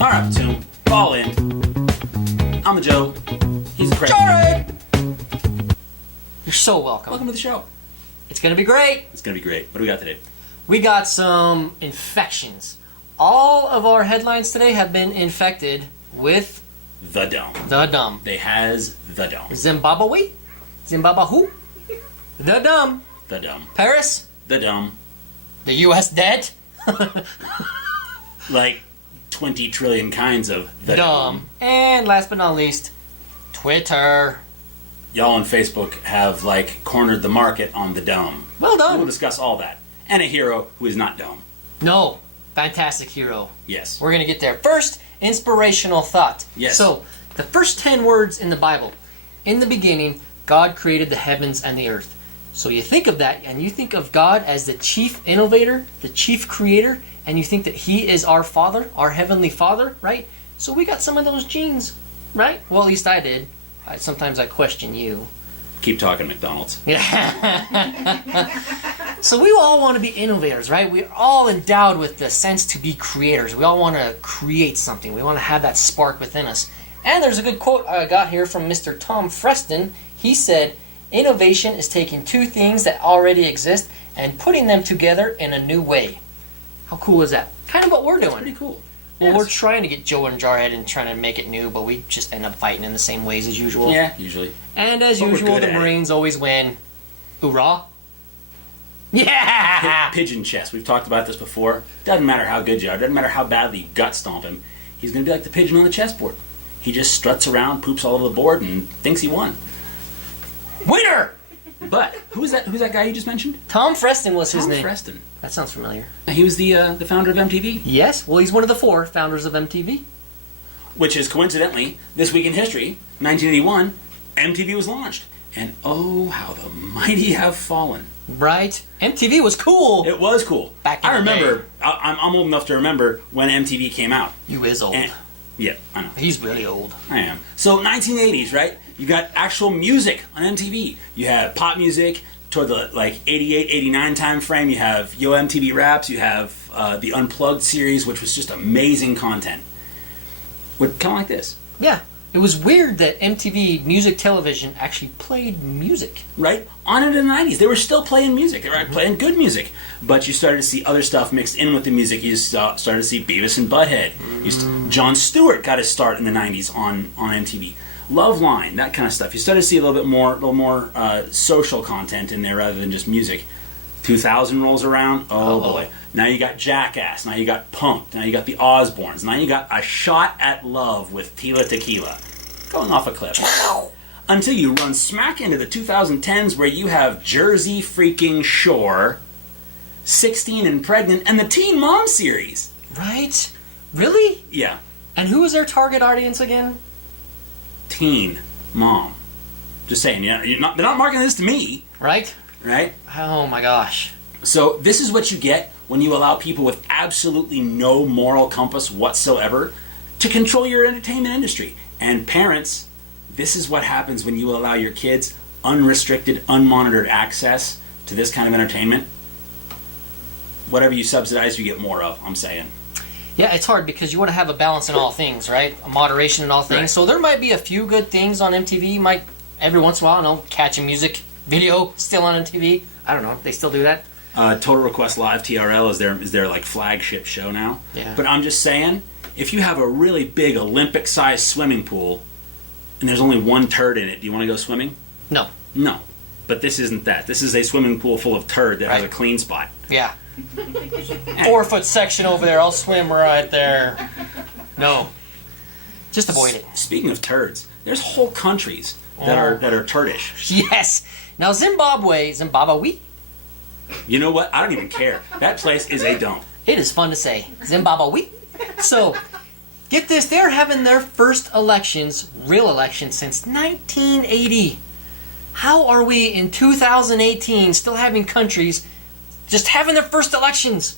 Alright, Platoon, fall in. I'm the Joe. He's the Craig. Jared! You're so welcome. Welcome to the show. It's going to be great. It's going to be great. What do we got today? We got some infections. All of our headlines today have been infected with The Dome. the dumb. They has The Dome. Zimbabwe? Zimbabwe who? The dumb. The Dome. Paris? The Dome. The U.S. dead? Like 20 trillion kinds of The Dome. And last but not least, Twitter. Y'all on Facebook have, like, cornered the market on The Dome. Well done. We'll discuss all that. And a hero who is not Dome. No. Fantastic hero. Yes. We're going to get there. First, inspirational thought. Yes. So, the first 10 words in the Bible. In the beginning, God created the heavens and the earth. So you think of that, and you think of God as the chief innovator, the chief creator, and you think that He is our Father, our Heavenly Father, right? So we got some of those genes, right? Well, at least I did. Sometimes I question you. Keep talking, McDonald's. Yeah. So we all want to be innovators, right? We're all endowed with the sense to be creators. We all want to create something. We want to have that spark within us. And there's a good quote I got here from Mr. Tom Freston. He said, "Innovation is taking two things that already exist and putting them together in a new way." How cool is that? Kind of what we're doing. Pretty cool. Well, Yes. we're trying to get Joe and Jarhead and trying to make it new, but we just end up fighting in the same ways as usual. Yeah, usually. And as But we're usual, good the at it. Marines always win. Hoorah! Yeah! Pigeon chess. We've talked about this before. Doesn't matter how good you are. Doesn't matter how badly you gut stomp him. He's going to be like the pigeon on the chessboard. He just struts around, poops all over the board, and thinks he won. Winner! But who's that guy you just mentioned? Tom Freston was his Tom name. Freston. That sounds familiar. He was the founder of MTV, Yes, well, he's one of the 4 founders of MTV. which is coincidentally this week in history, 1981. MTV was launched, and oh, how the mighty have fallen. Right? MTV was cool. It was cool. Back in I the remember. day. I'm old enough to remember when MTV came out. You is old. And, yeah, I know. He's really old. I am. So 1980s, right? You got actual music on MTV. You have pop music toward the 88, 89 time frame. You have Yo MTV Raps. You have the Unplugged series, which was just amazing content. Would kind of like this, Yeah. It was weird that MTV Music Television actually played music. right? On into the 90s, they were still playing music. They were playing good music, but you started to see other stuff mixed in with the music. You started to see Beavis and Butthead. Jon Stewart got his start in the 90s on MTV. Loveline, that kind of stuff. You started to see a little more social content in there rather than just music. 2000 rolls around. Oh Uh-oh. boy! Now you got Jackass. Now you got Punk'd. Now you got the Osbournes. Now you got A Shot at Love with Tila Tequila, going off a cliff. Until you run smack into the 2010s, where you have Jersey freaking Shore, 16 and Pregnant, and the Teen Mom series. Right? Really? Yeah, And who was their target audience again? Teen Mom. Just saying, yeah, they're not marketing this to me, Right? right? Oh my gosh. So this is what you get when you allow people with absolutely no moral compass whatsoever to control your entertainment industry. And parents, this is what happens when you allow your kids unrestricted, unmonitored access to this kind of entertainment. Whatever you subsidize, you get more of, I'm saying. Yeah, it's hard because you want to have a balance in all things, right? A moderation in all things. Right. So there might be a few good things on MTV. You might, every once in a while, catch a music video still on MTV. I don't know. They still do that? Total Request Live TRL is their like flagship show now. Yeah. But I'm just saying, if you have a really big Olympic-sized swimming pool and there's only one turd in it, do you want to go swimming? No. No. But this isn't that. This is a swimming pool full of turd that has a Right. clean spot. Yeah. 4-foot section over there. I'll swim right there. No. Just avoid it. Speaking of turds, there's whole countries that are turdish. Yes. Now Zimbabwe. You know what? I don't even care. That place is a dump. It is fun to say. Zimbabwe. So, get this. They're having their first elections, real elections, since 1980. How are we in 2018 still having countries just having their first elections?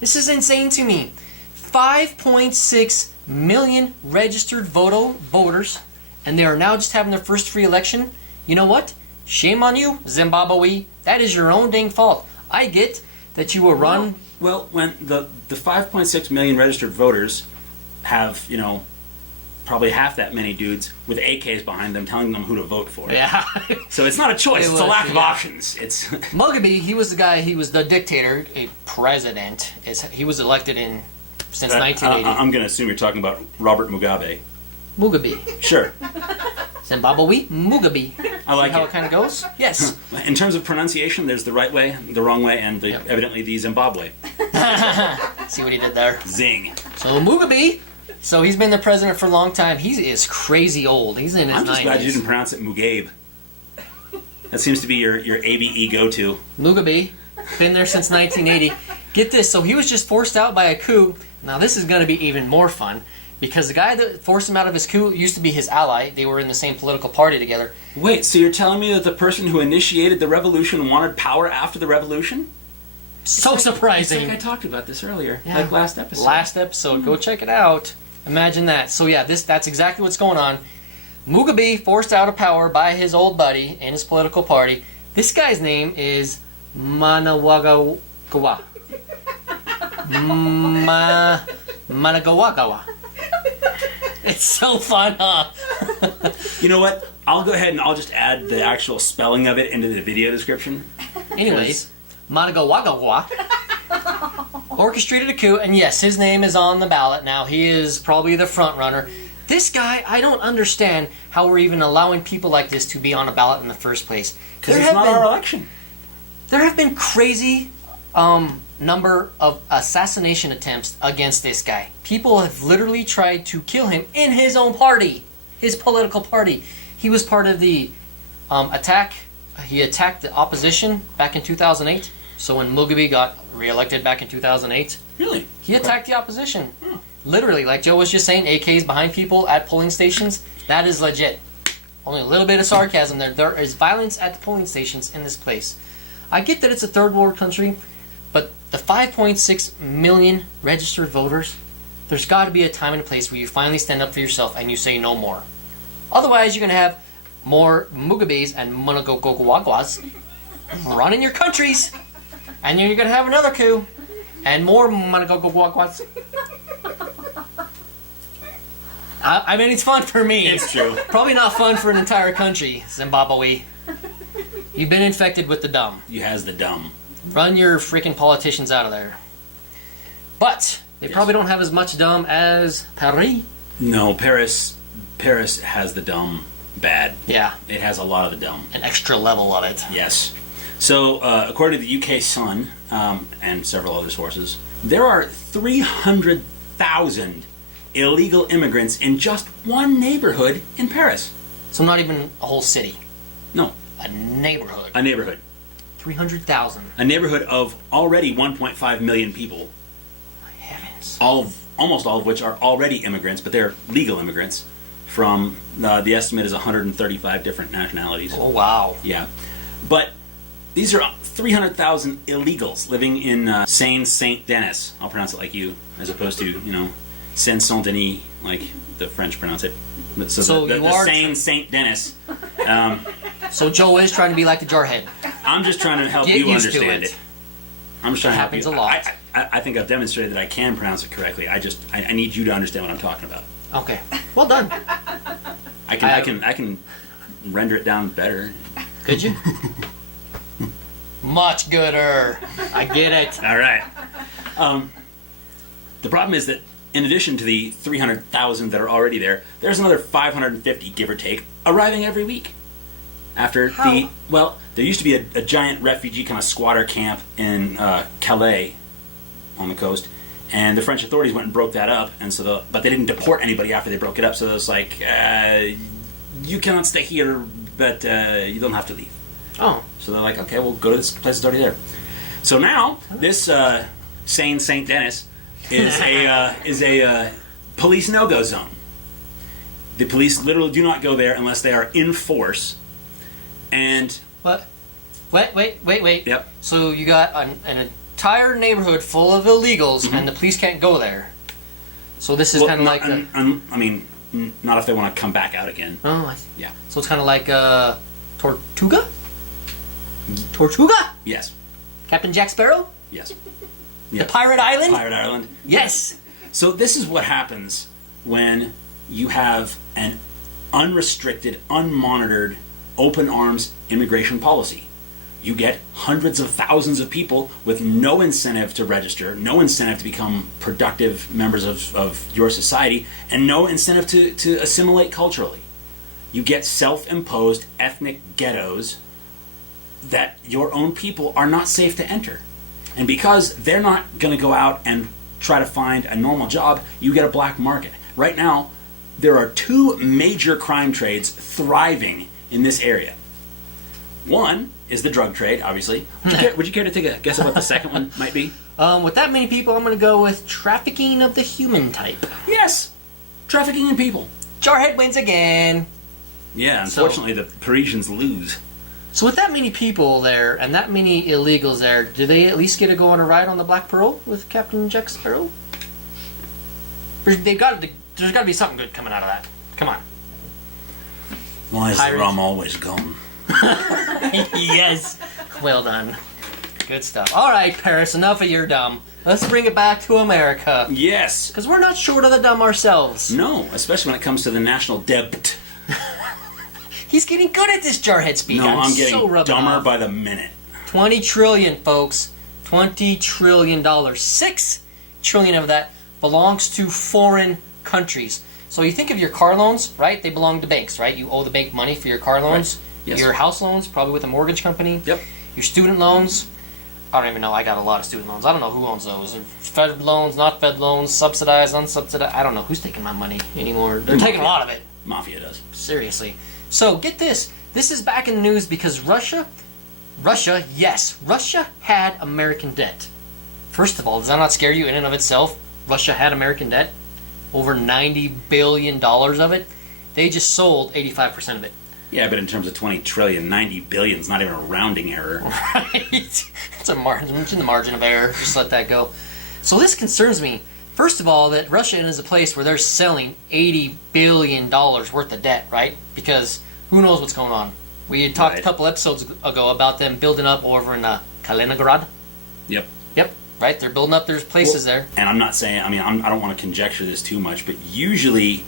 This is insane to me. 5.6 million registered voters, and they are now just having their first free election. You know what? Shame on you, Zimbabwe. That is your own dang fault. I get that you will run. Well, when the 5.6 million registered voters have, probably half that many dudes with AKs behind them telling them who to vote for. Yeah. So it's not a choice, it's a lack of options. It's Mugabe, he was the guy, he was the dictator, a president. He was elected since 1980. I'm going to assume you're talking about Robert Mugabe. Mugabe. Sure. Zimbabwe, Mugabe. I like how it. it kind of goes? Yes. In terms of pronunciation, there's the right way, the wrong way, and evidently the Zimbabwe. See what he did there? Zing. So Mugabe, so he's been the president for a long time. He is crazy old. He's in his 90s. I'm just glad you didn't pronounce it Mugabe. That seems to be your ABE go-to. Mugabe, been there since 1980. Get this, so he was just forced out by a coup. Now this is going to be even more fun, because the guy that forced him out of his coup used to be his ally. They were in the same political party together. Wait, so you're telling me that the person who initiated the revolution wanted power after the revolution? So surprising. It's like I talked about this earlier, Yeah. like last episode. Last episode, go check it out. Imagine that. So yeah, that's exactly what's going on. Mugabe forced out of power by his old buddy in his political party. This guy's name is Manawagawa. Managawagawa. It's so fun, huh? You know what? I'll go ahead and I'll just add the actual spelling of it into the video description. Anyways, Managawagawa orchestrated a coup, and yes, his name is on the ballot now. He is probably the front runner. This guy, I don't understand how we're even allowing people like this to be on a ballot in the first place. Because it's not our election. There have been crazy number of assassination attempts against this guy. People have literally tried to kill him in his own party, his political party. He was part of the attack. He attacked the opposition back in 2008. So when Mugabe got reelected back in 2008, Really? he attacked the opposition. Literally, like Joe was just saying, AKs behind people at polling stations. That is legit. Only a little bit of sarcasm there. There is violence at the polling stations in this place. I get that it's a third world country, but the 5.6 million registered voters, there's got to be a time and a place where you finally stand up for yourself and you say no more. Otherwise, you're going to have more Mugabes and Managawagawas running your countries, and then you're going to have another coup, and more Managawagawas. I mean, it's fun for me. It's true. Probably not fun for an entire country, Zimbabwe. You've been infected with the dumb. You has the dumb. Run your freaking politicians out of there. But they probably don't have as much dumb as Paris. No, Paris has the dumb bad. Yeah, It has a lot of the dumb. an extra level of it. Yes. So, according to the UK Sun and several other sources, there are 300,000 illegal immigrants in just one neighborhood in Paris. So not even a whole city. No, A neighborhood. a neighborhood. 300,000. A neighborhood of already 1.5 million people. My heavens. Almost all of which are already immigrants, but they're legal immigrants from, the estimate is 135 different nationalities. Oh, wow. Yeah. But these are 300,000 illegals living in Seine-Saint-Denis. I'll pronounce it like you, as opposed to, seine-saint-denis, like the French pronounce it. So the Seine-Saint-Denis. So Joe is trying to be like the jarhead. I'm just trying to help Get you used to understand it. it. I'm just trying to help Happens you. a lot. I think I've demonstrated that I can pronounce it correctly. I need you to understand what I'm talking about. Okay. Well done. I can render it down better. Could you? Much gooder. I get it. All right. The problem is that in addition to the 300,000 that are already there, there's another 550, give or take, arriving every week. After How? there used to be a giant refugee kind of squatter camp in Calais on the coast, and the French authorities went and broke that up, and but they didn't deport anybody after they broke it up, so it was like, you cannot stay here, but you don't have to leave. Oh. So they're like, okay, we'll go to this place that's already there. So now, this Seine-Saint-Denis is a police no-go zone. The police literally do not go there unless they are in force. And What? Wait. Yep. So you got an entire neighborhood full of illegals, and the police can't go there. So this is kind of like not if they want to come back out again. Oh, I see. Yeah. So it's kind of like Tortuga? Tortuga? Yes. Captain Jack Sparrow? Yes. The Pirate Island? Pirate Island. Yes. So this is what happens when you have an unrestricted, unmonitored, open arms immigration policy. You get hundreds of thousands of people with no incentive to register, no incentive to become productive members of your society, and no incentive to assimilate culturally. You get self-imposed ethnic ghettos that your own people are not safe to enter. And because they're not going to go out and try to find a normal job, you get a black market. Right now, there are two major crime trades thriving in this area. One is the drug trade, obviously. Would you care to take a guess at what the second one might be? With that many people, I'm going to go with trafficking of the human type. Yes! Trafficking in people. Jarhead wins again. Yeah, unfortunately, the Parisians lose. So with that many people there and that many illegals there, do they at least get to go on a ride on the Black Pearl with Captain Jack Sparrow? There's got to be something good coming out of that. Come on. Why is the rum always gone? Yes. Well done. Good stuff. All right, Paris, enough of your dumb. Let's bring it back to America. Yes. Because we're not short of the dumb ourselves. No, especially when it comes to the national debt. He's getting good at this Jarhead speak. No, I'm getting so dumber by the minute. 20 trillion, folks. $20 trillion. $6 trillion of that belongs to foreign countries. So you think of your car loans, right? They belong to banks, right? You owe the bank money for your car loans. Right. Yes. Your house loans, probably with a mortgage company. Yep. Your student loans. I don't even know. I got a lot of student loans. I don't know who owns those. Fed loans, not Fed loans, subsidized, unsubsidized. I don't know who's taking my money anymore. They're taking a lot of it. Mafia does. Seriously. So get this. This is back in the news because Russia, yes, Russia had American debt. First of all, does that not scare you in and of itself? Russia had American debt. Over $90 billion of it. They just sold 85% of it. Yeah, but in terms of 20 trillion, 90 billion is not even a rounding error. Right. It's a margin. It's in the margin of error. Just let that go. So this concerns me. First of all, that Russia is a place where they're selling $80 billion worth of debt, right? Because who knows what's going on. We had talked a couple episodes ago about them building up over in Kaliningrad. Yep. Yep. Right? They're building up their places there. And I'm not saying, I don't want to conjecture this too much, but usually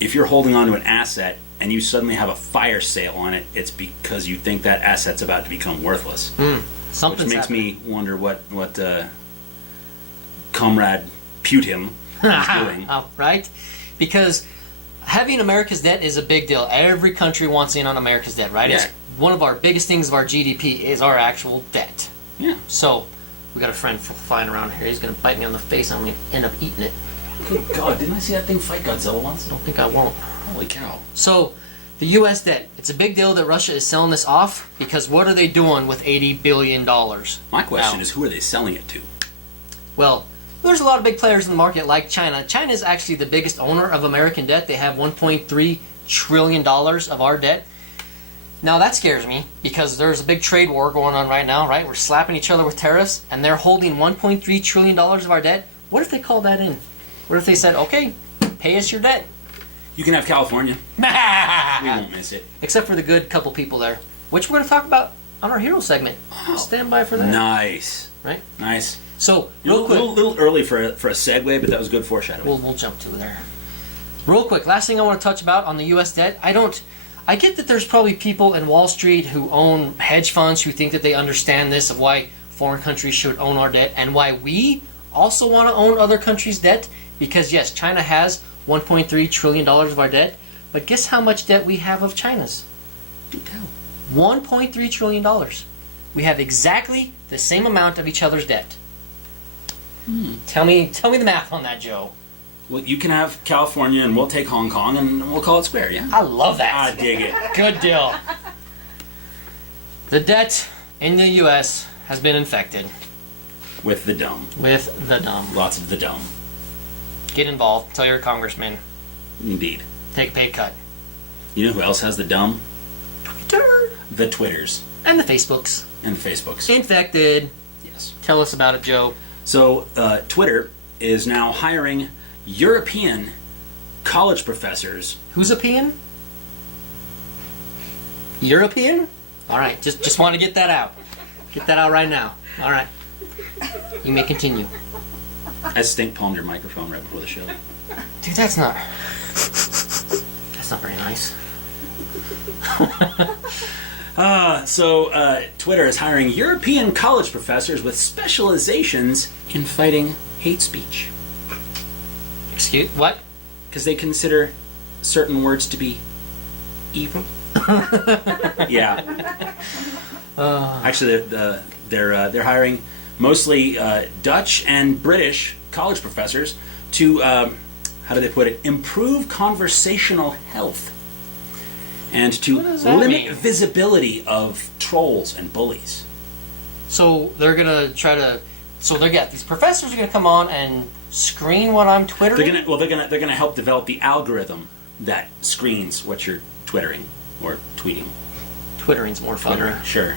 if you're holding on to an asset and you suddenly have a fire sale on it, it's because you think that asset's about to become worthless. Something's Which makes happening. me wonder what Comrade Putin is doing. Right? Because having America's debt is a big deal. Every country wants in on America's debt, right? Yeah. It's one of our biggest things of our GDP is our actual debt. Yeah. So, we got a friend flying around here. He's going to bite me on the face. I'm going to end up eating it. Good God, didn't I see that thing fight Godzilla once? I don't think I won't. Holy cow. So, the U.S. debt. It's a big deal that Russia is selling this off because what are they doing with $80 billion? My question is, who are they selling it to? Well, there's a lot of big players in the market like China. China is actually the biggest owner of American debt. They have $1.3 trillion of our debt. Now that scares me because there's a big trade war going on right now, right? We're slapping each other with tariffs and they're holding $1.3 trillion of our debt. What if they called that in? What if they said, okay, pay us your debt? You can have California. We won't miss it. Except for the good couple people there, which we're going to talk about on our hero segment. Stand by for that. Nice. Right? Nice. So, A real quick. little early for a segue, but that was good foreshadowing. We'll jump to there. Real quick, last thing I want to touch about on the U.S. debt. I get that there's probably people in Wall Street who own hedge funds who think that they understand this of why foreign countries should own our debt and why we also want to own other countries' debt. Because yes, China has $1.3 trillion of our debt, but guess how much debt we have of China's? Do tell. $1.3 trillion. We have exactly the same amount of each other's debt. Tell me the math on that, Joe. Well, you can have California, and we'll take Hong Kong, and we'll call it square, yeah? I love that. I dig it. Good deal. The debt in the U.S. has been infected With the dumb. with the dumb. Lots of the dumb. Get involved. Tell your congressman. Indeed. Take a pay cut. You know who else has the dumb? Twitter. The Twitters. And the Facebooks. And the Facebooks. Infected. Yes. Tell us about it, Joe. So, Twitter is now hiring European college professors. Who's a peon? European? All right, just want to get that out. Get that out right now. All right. You may continue. I stink palmed your microphone right before the show. Dude, that's not very nice. Twitter is hiring European college professors with specializations in fighting hate speech. Excuse what? Because they consider certain words to be evil. Yeah. Actually, they're hiring mostly Dutch and British college professors to how do they put it? Improve conversational health and to limit visibility of trolls and bullies. So they're gonna try to. So these professors are gonna come on and screen what I'm twittering. They're gonna help develop the algorithm that screens what you're twittering or tweeting. Twittering's more fun. Twittering, sure.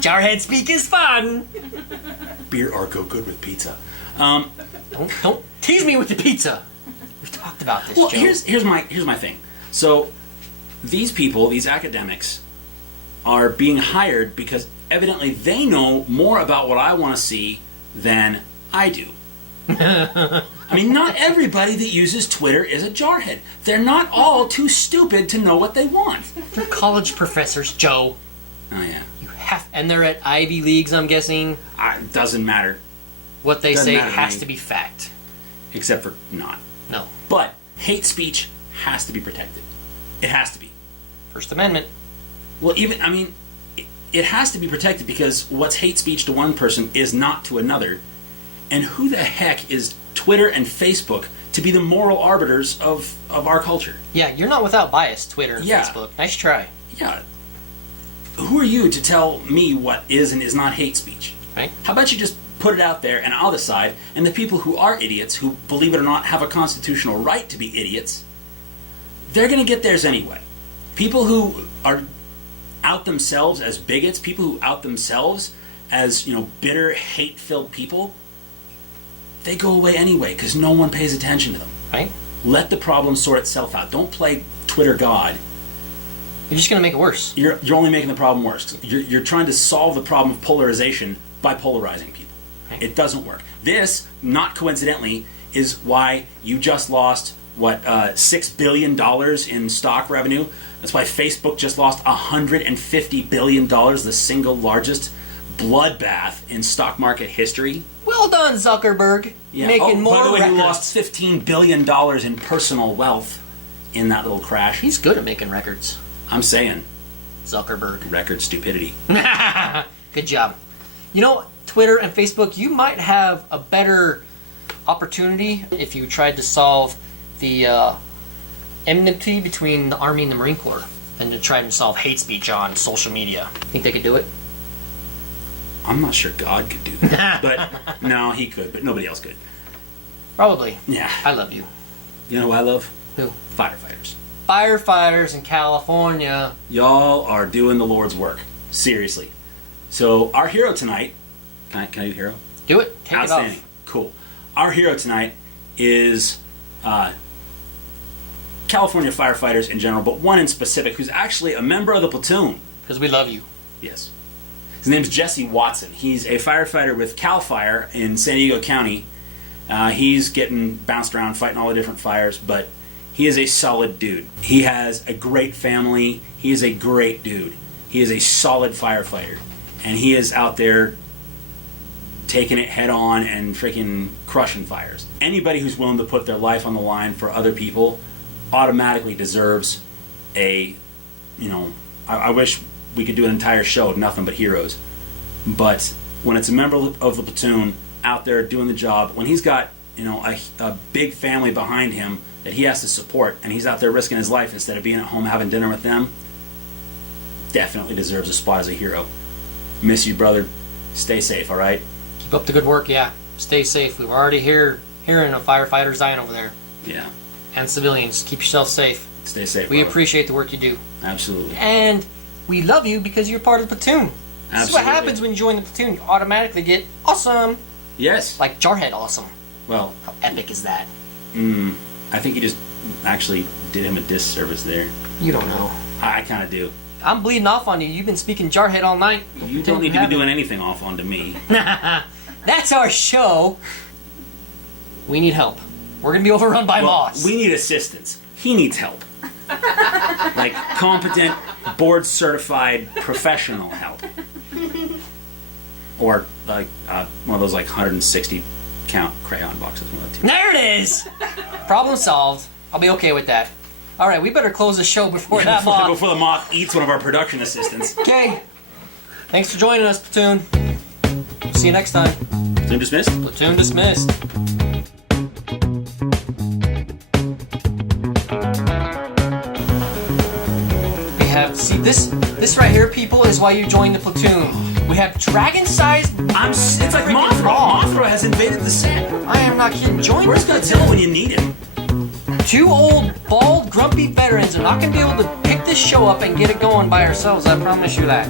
Jarhead speak is fun. Beer are go good with pizza. Don't tease me with the pizza. We've talked about this. Well, Joe. here's my thing. So these people, these academics, are being hired because evidently they know more about what I want to see than I do. I mean, not everybody that uses Twitter is a jarhead. They're not all too stupid to know what they want. They're college professors, Joe. Oh yeah. And they're at Ivy Leagues, I'm guessing. Doesn't matter. What they say has to be fact. Except for not. No. But hate speech has to be protected. It has to be. First Amendment. Well, it has to be protected because what's hate speech to one person is not to another. And who the heck is Twitter and Facebook to be the moral arbiters of our culture? Yeah, you're not without bias, Twitter and Facebook. Nice try. Yeah. Who are you to tell me what is and is not hate speech? Right. How about you just put it out there and I'll decide, and the people who are idiots, who, believe it or not, have a constitutional right to be idiots, they're going to get theirs anyway. People who are out themselves as bigots, people who out themselves as, bitter, hate-filled people, they go away anyway because no one pays attention to them. Right. Let the problem sort itself out. Don't play Twitter God. You're just going to make it worse. You're only making the problem worse. You're trying to solve the problem of polarization by polarizing people. Right. It doesn't work. This, not coincidentally, is why you just lost, $6 billion in stock revenue. That's why Facebook just lost $150 billion, the single largest bloodbath in stock market history. Well done, Zuckerberg. Yeah. Making more by the way, records. he lost $15 billion in personal wealth in that little crash. He's good at making records. I'm saying. Zuckerberg. Record stupidity. Good job. Twitter and Facebook, you might have a better opportunity if you tried to solve the enmity between the Army and the Marine Corps than to try to solve hate speech on social media. Think they could do it? I'm not sure God could do that. But no, he could, but nobody else could. Probably. Yeah. I love you. You know who I love? Who? Firefighters. Firefighters in California. Y'all are doing the Lord's work. Seriously. So our hero tonight, can I do hero? Do it. Take Outstanding. it off. Cool. Our hero tonight is California firefighters in general, but one in specific who's actually a member of the Platoon. Because we love you. Yes. His name's Jesse Watson. He's a firefighter with CAL FIRE in San Diego County. He's getting bounced around fighting all the different fires, but he is a solid dude. He has a great family. He is a great dude. He is a solid firefighter. And he is out there taking it head on and freaking crushing fires. Anybody who's willing to put their life on the line for other people automatically deserves I wish we could do an entire show of nothing but heroes. But when it's a member of the Platoon out there doing the job, when he's got a big family behind him that he has to support, and he's out there risking his life instead of being at home having dinner with them, definitely deserves a spot as a hero. Miss you, brother. Stay safe, all right? Keep up the good work, yeah. Stay safe. We were already hearing of firefighters dying over there. Yeah. And civilians. Keep yourself safe. Stay safe, We brother. appreciate the work you do. Absolutely. And we love you because you're part of the Platoon. This is what happens when you join the Platoon. You automatically get awesome. Yes. Like Jarhead awesome. Well, How epic is that? I think you just actually did him a disservice there. You don't know. I kind of do. I'm bleeding off on you. You've been speaking Jarhead all night. You don't need to be doing anything off onto me. that's our show. We need help. We're gonna be overrun by moths. We need assistance. He needs help. Like competent, board-certified, professional help. Or like one of those like 160 count crayon boxes. One of the two. There it is! Problem solved. I'll be okay with that. Alright, we better close the show before that moth. Before the moth eats one of our production assistants. Okay. Thanks for joining us, Platoon. See you next time. Platoon dismissed? Platoon dismissed. We have, see this right here, people, is why you join the Platoon. We have dragon-sized. It's like Mothra. Mothra has invaded the set. I am not kidding. Join Where's the Godzilla when you need him? Two old, bald, grumpy veterans are not going to be able to pick this show up and get it going by ourselves. I promise you that.